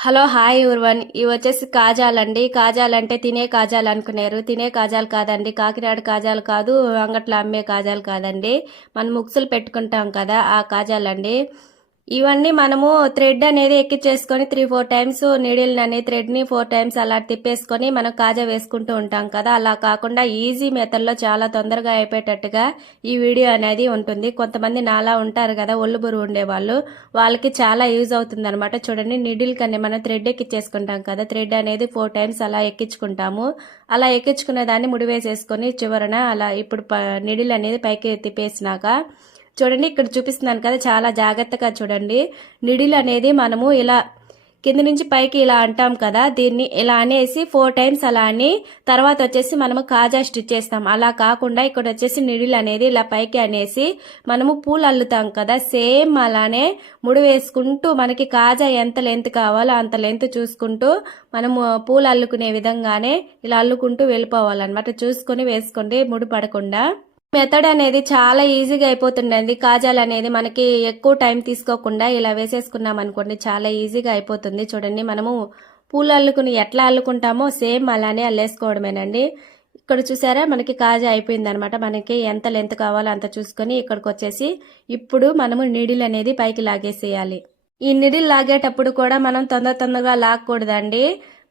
Hello hi ఊర్వన్ ఇవి వచ్చేసి కాజాలండి. కాజాలంటే తినే కాజాలు అనుకున్నారు తినే కాజాలు కాదండి. కాకినాడ కాజాలు కాదు అంగట్లో అమ్మే కాజాలు కాదండి. మనం ముక్సులు పెట్టుకుంటాం కదా ఆ కాజాలండి. ఇవన్నీ మనము థ్రెడ్ అనేది ఎక్కిచ్చేసుకొని త్రీ ఫోర్ టైమ్స్ నీడిల్ అనేది థ్రెడ్ని ఫోర్ టైమ్స్ అలా తిప్పేసుకొని మనం కాజా వేసుకుంటూ ఉంటాం కదా. అలా కాకుండా ఈజీ మెథడ్లో చాలా తొందరగా అయిపోయేటట్టుగా ఈ వీడియో అనేది ఉంటుంది. కొంతమంది నాలా ఉంటారు కదా ఒళ్ళు బురువు ఉండేవాళ్ళు వాళ్ళకి చాలా యూజ్ అవుతుంది అనమాట చూడండి నిడిల్ కన్నా మనం థ్రెడ్ ఎక్కిచ్చేసుకుంటాం కదా. థ్రెడ్ అనేది ఫోర్ టైమ్స్ అలా ఎక్కించుకుంటాము అలా ఎక్కించుకునే దాన్ని ముడివేసేసుకొని చివరన అలా ఇప్పుడు నిడిల్ అనేది పైకి తిప్పేసినాక చూడండి ఇక్కడ చూపిస్తున్నాను కదా చాలా జాగ్రత్తగా చూడండి. నిడిల్ అనేది మనము ఇలా కింద నుంచి పైకి ఇలా అంటాం కదా దీన్ని ఇలా అనేసి ఫోర్ టైమ్స్ అలా అని తర్వాత వచ్చేసి మనము కాజా స్టిచ్ చేస్తాం. అలా కాకుండా ఇక్కడ వచ్చేసి నిడిల్ అనేది ఇలా పైకి అనేసి మనము పూలు అల్లుతాం కదా సేమ్ అలానే ముడి వేసుకుంటూ మనకి కాజా ఎంత లెంత్ కావాలో అంత లెంత్ చూసుకుంటూ మనము పూలు అల్లుకునే విధంగానే ఇలా అల్లుకుంటూ వెళ్ళిపోవాలన్నమాట. చూసుకొని వేసుకోండి ముడి పడకుండా. మెథడ్ అనేది చాలా ఈజీగా అయిపోతుందండి. కాజాలు అనేది మనకి ఎక్కువ టైం తీసుకోకుండా ఇలా వేసేసుకున్నాం అనుకోండి చాలా ఈజీగా అయిపోతుంది. చూడండి మనము పూలు అల్లుకుని ఎట్లా అల్లుకుంటామో సేమ్ అలానే అల్లేసుకోవడమేనండి. ఇక్కడ చూసారా మనకి కాజా అయిపోయింది అనమాట మనకి ఎంత లెంత్ కావాలో అంత చూసుకొని ఇక్కడికి వచ్చేసి ఇప్పుడు మనము నీడిల్ అనేది పైకి లాగేసేయాలి. ఈ నిడిల్ లాగేటప్పుడు కూడా మనం తొందర తొందరగా లాక్కూడదండి.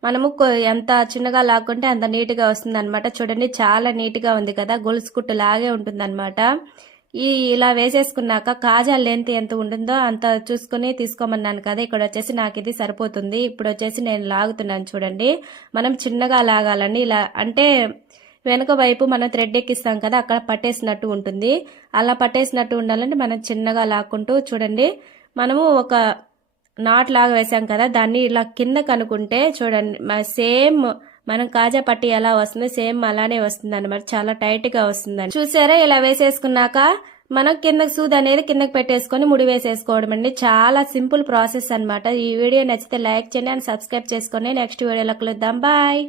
మనము ఎంత చిన్నగా లాక్కుంటే అంత నీట్గా వస్తుంది అనమాట చూడండి చాలా నీట్గా ఉంది కదా గొలుసు కుట్టు లాగే ఉంటుంది అనమాట ఈ ఇలా వేసేసుకున్నాక కాజా లెంత్ ఎంత ఉంటుందో అంత చూసుకుని తీసుకోమన్నాను కదా ఇక్కడ వచ్చేసి నాకు ఇది సరిపోతుంది. ఇప్పుడు వచ్చేసి నేను లాగుతున్నాను చూడండి. మనం చిన్నగా లాగాలండి ఇలా అంటే వెనక వైపు మనం థ్రెడ్ ఎక్కిస్తాం కదా అక్కడ పట్టేసినట్టు ఉంటుంది. అలా పట్టేసినట్టు ఉండాలంటే మనం చిన్నగా లాక్కుంటూ చూడండి. మనము ఒక నాట్ లాగా వేసాం కదా దాన్ని ఇలా కింద కనుకుంటే చూడండి సేమ్ మనం కాజా పట్టి ఎలా వస్తుందో సేమ్ అలానే వస్తుంది అనమాట చాలా టైట్గా వస్తుందని చూసారా ఇలా వేసేసుకున్నాక మనం కింద సూద్ అనేది కిందకి పెట్టేసుకొని ముడి వేసేసుకోవడం అండి. చాలా సింపుల్ ప్రాసెస్ అనమాట ఈ వీడియో నచ్చితే లైక్ చేయండి అండ్ సబ్స్క్రైబ్ చేసుకొని నెక్స్ట్ వీడియోలో కలుద్దాం. బాయ్!